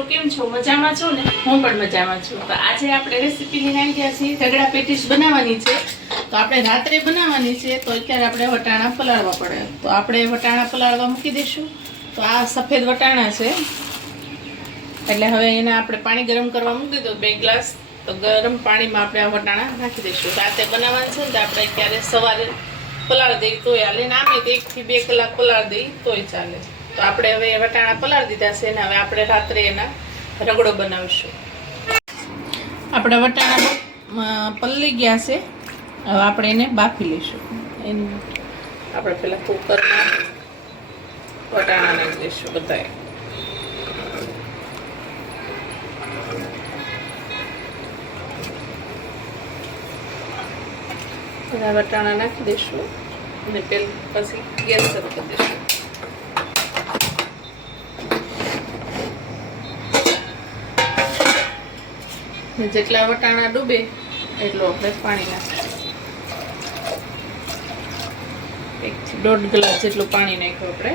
મજામાં છો ને? હું પણ મજામાં છું. તો આજે આપણે રેસીપી લઈને આવી ગયા છીએ. ઢગડા પેટીસ બનાવવાની છે. તો આપણે રાત્રે બનાવવાની છે, તો અત્યારે આપણે વટાણા પલાળવા પડે. તો આપણે વટાણા પલાળવા મૂકી દઈશું. તો આ સફેદ વટાણા છે. એટલે હવે એને આપણે પાણી ગરમ કરવા મૂકી દો બે ગ્લાસ. તો ગરમ પાણીમાં આપણે આ વટાણા નાખી દઈશું. રાતે બનાવવાનું છે ને, તો આપણે ક્યારે સવારે પલાળી દઈએ તોય હાલે. ને આમે એકથી બે કલાક પલાળી દઈએ તોય ચાલે. તો આપણે હવે વટાણા પલાળી દીધા છે ને હવે આપણે રાત્રે એના રગડો બનાવીશું. આપણા વટાણા પલળી ગયા છે. હવે આપણે એને બાફી લઈશું. એનું આપણે પેલા કુકરમાં વટાણા નાખી દઈશું બધાએ. બધા વટાણા નાખી દઈશું અને પેલું પછી ગેસ શરૂ કરી દઈશું. જેટલા વટાણા ડૂબે એટલું આપણે પાણી નાખીએ એકથી દોઢ ગ્લાસ જેટલું પાણી નાખ્યું આપણે.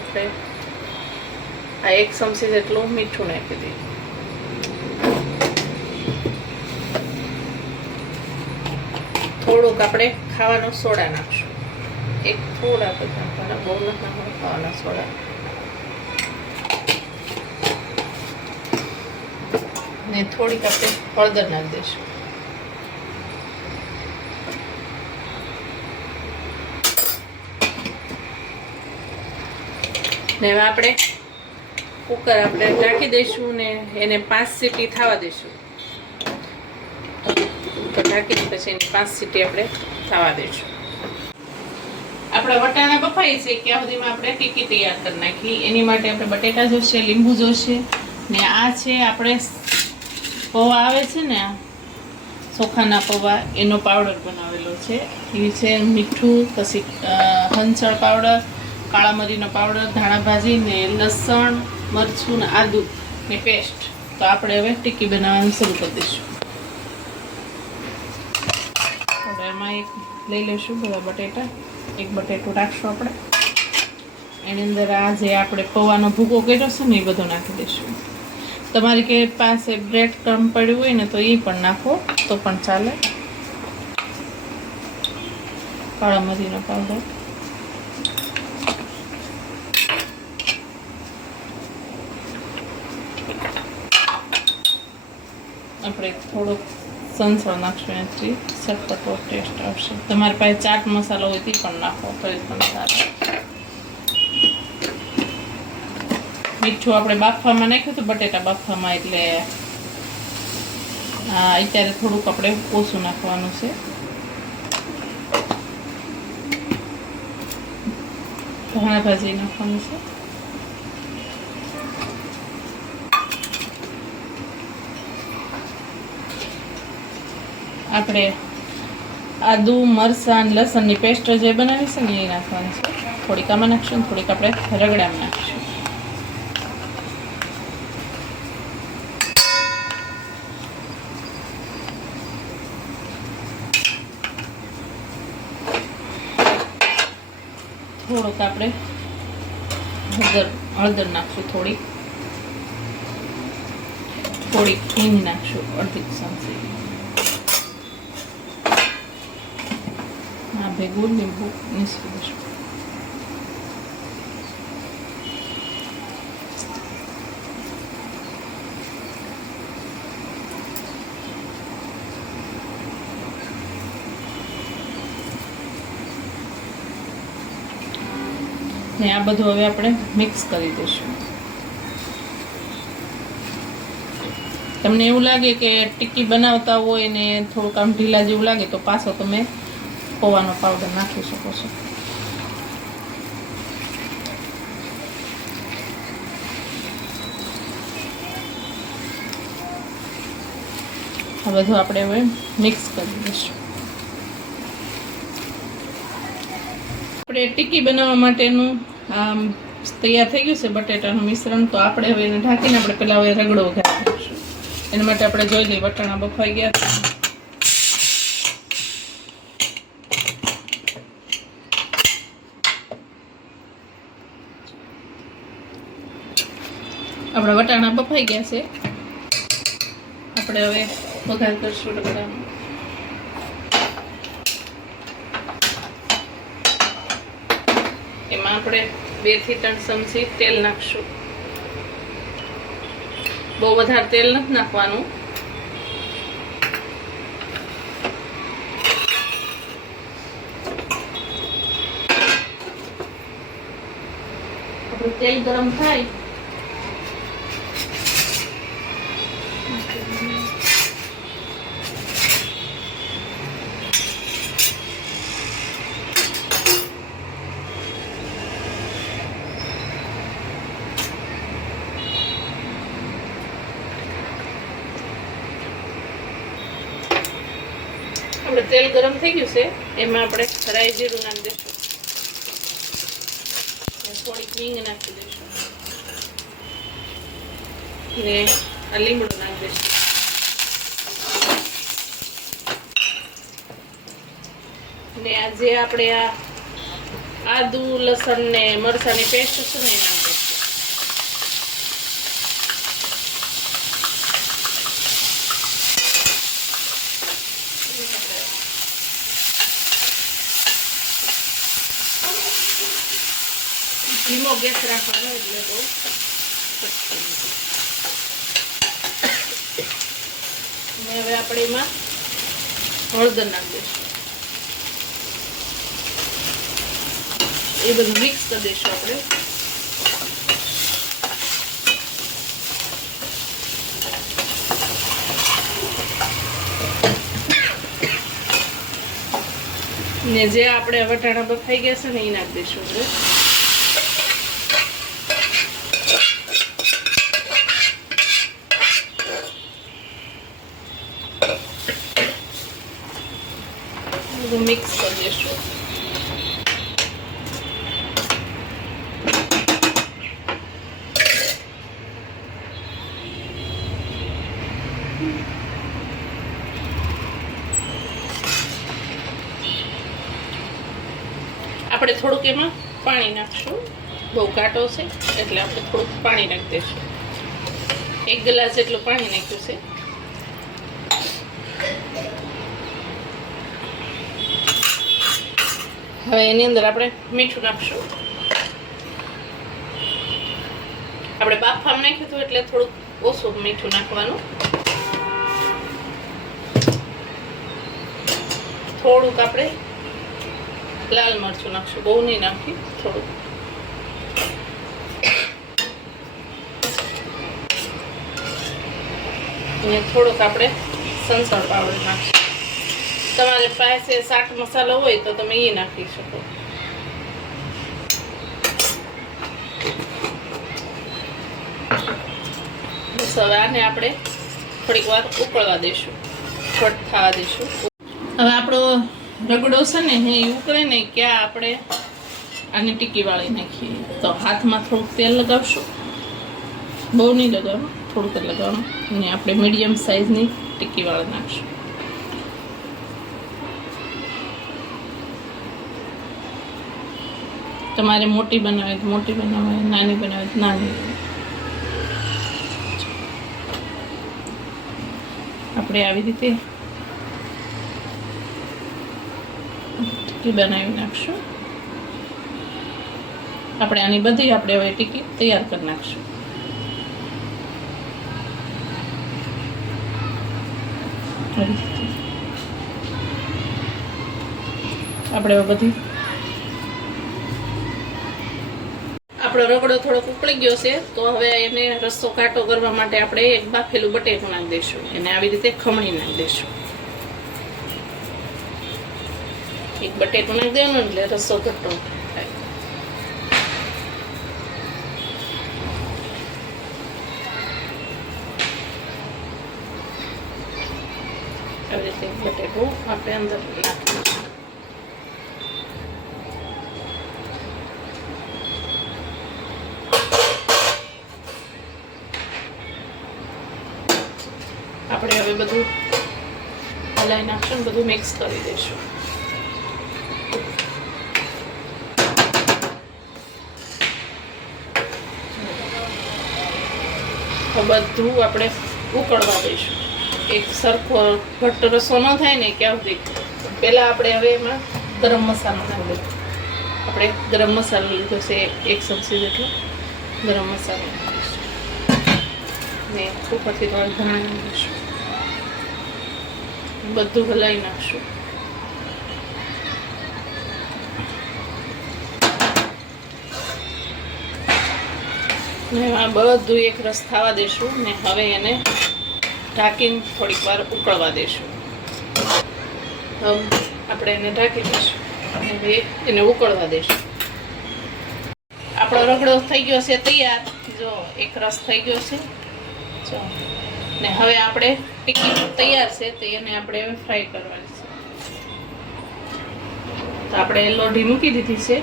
આપણે આ એક ચમચી જેટલું મીઠું નાખી દઈએ થોડુંક આપણે ખાવાનો સોડા નાખશું. એક થોડા બધા નાખવાના બહુ નથી નાખવાના ખાવાના સોડા. ને થોડીક આપણે હળદર નાખી દઈશું. ને હવે આપણે કુકર આપણે રાખી દઈશું ને એને પાંચ સીટી થવા દઈશું. કુકર ઢાંકી પછી પાંચ સીટી આપણે થવા દઈશું. આપણા વટાણા બફાય છે ત્યાં સુધીમાં આપણે ટીકી તૈયાર કરી નાખી એની માટે આપણે બટેટા જોશે, લીંબુ જોશે, ને આ છે આપણે પૌવા આવે છે ને, ચોખાના પૌવા, એનો પાવડર બનાવેલો છે. એ છે મીઠું, પછી હંચળ પાવડર, કાળા મરીનો પાવડર, ધાણા ભાજી, ને લસણ, મરચું, ને આદુ, ને પેસ્ટ. તો આપણે હવે ટીકી બનાવવાનું શરૂ કરી દઈશું. એમાં એક લઈ લઈશું બધા બટેટા. એક બટેટું રાખશું આપણે. એની અંદર આ જે આપણે પૌવાનો ભૂકો કર્યો છે ને એ બધો નાખી દઈશું. તમારી કે પાસે બ્રેડ ક્રમ પડ્યું હોય ને તો એ પણ નાખો, તો પણ ચાલે. કાળા મરીનો પાવડર. આપણે થોડોક સંસળ નાખશું એનાથી ચટપટો ટેસ્ટ આવશે. તમારી પાસે ચાટ મસાલો હોય તે પણ નાખો તો એ પણ સારું. મીઠું આપણે બાફવામાં નાખ્યું હતું, બટેટા બાફવામાં, એટલે હા અત્યારે થોડુંક આપણે ઓછું નાખવાનું છે. ધાણા ભાજી નાખવાનું છે. આપણે આદુ મરચાં લસણની પેસ્ટ જે બનાવી છે ને એ નાખવાની છે. થોડીક આમાં નાખશું થોડીક આપણે રગડામાં નાખીશું. થોડુંક આપણે હળદર હળદર નાખશું થોડીક. થોડીક હિંગ નાખશું અડધી ચમચી. ભેગું લીંબુ નીસવી દઈશું ને આ બધું હવે આપણે મિક્સ કરી દઈશું. તમને એવું લાગે કે ટિક્કી બનાવતા હોય ને થોડુંક આમ ઢીલા જેવું લાગે, તો પાછો તમે પૌવાનો પાવડર નાખી શકો છો આ બધું આપણે હવે મિક્સ કરી દઈશું આપણે ટીકી બનાવવા માટેનું આમ તૈયાર થઈ ગયું છે બટેટાનું મિશ્રણ તો આપણે હવે એને ઢાંકીને આપણે પહેલાં હવે રગડો વઘારી એના માટે આપણે જોઈ લઈએ વટાણા બફાઈ ગયા આપણા વટાણા બફાઈ ગયા છે. આપણે હવે વઘાર કરશું રગડાનો એમાં આપણે બેથી ત્રણ ચમચી તેલ નાખશું. બહુ વધારે તેલ નથી નાખવાનું. તેલ ગરમ થાય આપણે તેલ ગરમ થઈ ગયું છે. એમાં આપણે રાઈ જીરું નાખી દઈશું. થોડીક હિંગ નાખી દઈશું. ને આ લીમડો નાખી દઈશું. ને આ જે આપણે આ આદુ, લસણ ને મરસાની પેસ્ટ છે ને એ નાખી દઈશું ધીમો ગેસ રાખવાનો એટલે બહુ હવે આપણે એમાં હળદર નાખી દઈશું એ બધું મિક્સ કરી દઈશું આપણે. ને જે આપણે વટાણા બફાઈ ગયા છે ને, એ નાખી દઈશું આપણે. બધું મિક્સ કરી દઈશું આપણે થોડુંક એમાં પાણી નાખશું. બહુ ઘાટો છે, એટલે આપણે થોડુંક પાણી નાખી દઈશું. એક ગ્લાસ જેટલું પાણી નાખ્યું છે. હવે એની અંદર આપણે મીઠું નાખશું. આપણે બાફામ નાખ્યું હતું એટલે થોડુંક ઓછું મીઠું નાખવાનું. થોડુંક આપણે લાલ મરચું નાખશું. બહુ નહીં નાખી, થોડુંક. અને થોડુંક આપણે સંસળ પાવડર નાખશું. તમારે પાસે શાક મસાલો હોય તો તમે એ નાખી શકો. બસ હવે આને આપણે થોડીક વાર ઉકળવા દઈશું ફટ થવા દઈશું હવે આપણો રગડો છે ને, એ ઉકળે ને ક્યાં આપણે આની ટીકી વાળી નાખીએ. તો હાથમાં થોડુંક તેલ લગાવશું. બહુ નહીં લગાવવાનું, થોડુંક જ લગાવવાનું. અને આપણે મીડિયમ સાઇઝની ટીકી વાળી નાખશું. તમારે મોટી બનાવે તો મોટી બનાવે, નાની બનાવે તો નાની આપણે આવી રીતે ટીકી બનાવી નાખશું. આપણે આની બધી આપણે હવે ટીકી તૈયાર કરી નાખશું. આપણે બધી આપણો રગડો થોડોક ઉકળી ગયો છે, તો હવે એને રસ્તો કાટો કરવા માટે આપણે એક બાફેલું બટેકું નાખી દઈશું. એને આવી રીતે ખમણી નાખી દઈશું. એક બટેકું નાખી દેવાનું એટલે રસ્સો ઘટ્ટો આવી રીતે બટેકું આપણે અંદર નાખી દઈશું આપણે હવે બધું હલાઈ નાખશું બધું મિક્સ કરી દઈશું. તો બધું આપણે ઉકળવા દઈશું. એક સરખો ઘટ્ટ રસો ન થાય ને ક્યાં સુધી. પહેલાં આપણે હવે એમાં ગરમ મસાલો નાખી આપણે ગરમ મસાલો લીધો છે, એક ચમચી જેટલો ગરમ મસાલો નાખીશું. ને ઉપરથી થોડા ધાણા નાખીશું. બધું હલાવી નાખશું. ને આ બધું એક રસ થવા દેશું ને હવે એને ઢાંકીને થોડીક વાર ઉકળવા હવે આપણે એને ઢાંકી દઈશું હવે એને ઉકળવા દેશું. આપણો રગડો થઈ ગયો છે તૈયાર. જો, એક રસ થઈ ગયો છે. જો. ને હવે આપણે ટીકી તૈયાર છે તો એને આપણે ફ્રાય કરવાની છે. તો આપણે લોઢી મૂકી દીધી છે.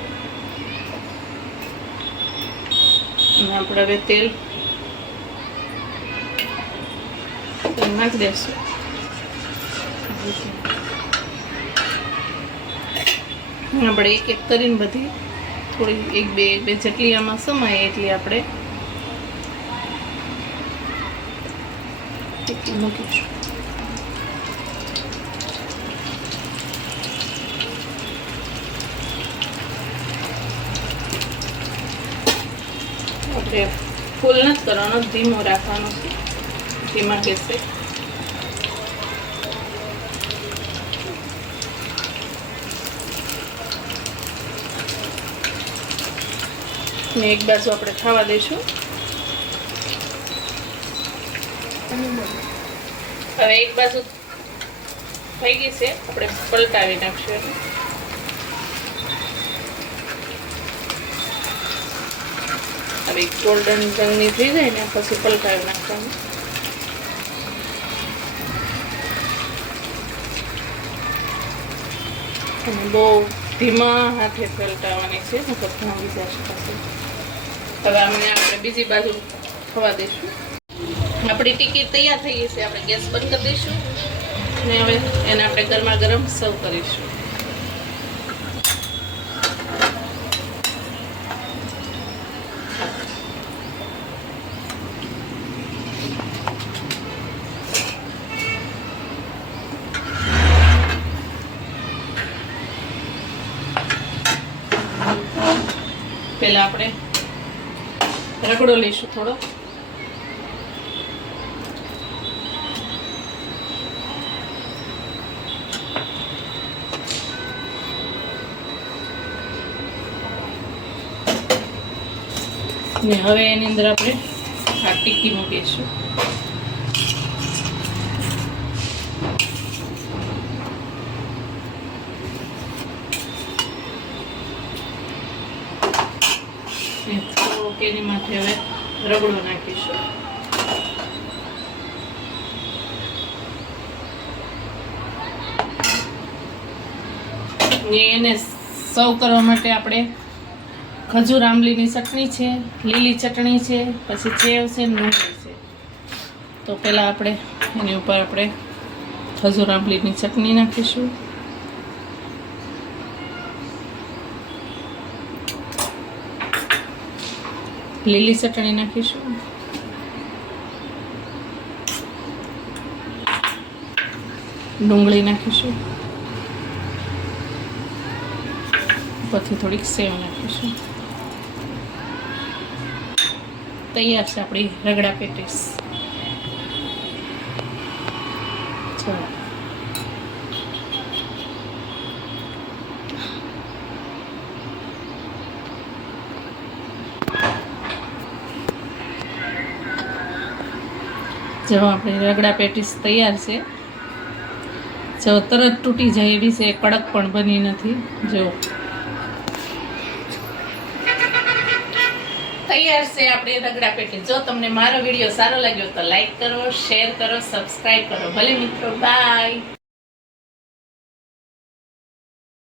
અને આપણે હવે તેલ નાખી દેશું આપણે એક એક કરીને બધી થોડી, એક બે બે જેટલી આમાં સમાય એટલી આપણે ટીકી મૂકીશું આપણે ફૂલ નથી કરવાનો ધીમો રાખવાનો છે ધીમા ગેસે ને એક બાજુ આપણે ખાવા દઈશું હવે એક બાજુ થઈ ગઈ છે. આપણે પલટાવી નાખશું. હવે ગોલ્ડન રંગની થઈ જાય ને, પછી પલટાવી નાખવાનું. બહુ ધીમા હાથે પલટાવવાની છે, મતલબ ઘણા બીજા શકાશે હવે આમને આપણે બીજી બાજુ થવા દઈશું. આપણી ટિકિટ તૈયાર થઈ ગઈ છે, આપણે ગેસ બંધ કરી દઈશું ને હવે એને આપણે ગરમા ગરમ સર્વ કરીશું. પહેલાં આપણે રગડો લઈશું થોડો. ને હવે એની અંદર આપણે આ ટીકી મૂકીશું. એની માથે હવે રગડો નાખીશું. એને સર્વ કરવા માટે આપણે ખજૂર આંબલીની ચટણી છે, લીલી ચટણી છે, પછી ચેવ છે ને છે. તો પહેલાં આપણે એની ઉપર આપણે ખજૂર આંબલીની ચટણી નાખીશું. લીલી ચટણી નાખીશું. ડુંગળી નાખીશું. પછી થોડીક સેવ નાખીશું. તૈયાર છે આપણી રગડા પેટીસ. ચલો. જો આપણી રગડા પેટીસ તૈયાર છે. જો તરત તૂટી જાય એવી છે, કડક પણ બની નથી. જો તૈયાર છે આપણે રગડા પેટી. જો તમને મારો વીડિયો સારો લાગ્યો તો લાઈક કરો શેર કરો સબસ્ક્રાઈબ કરો. ભલે મિત્રો બાય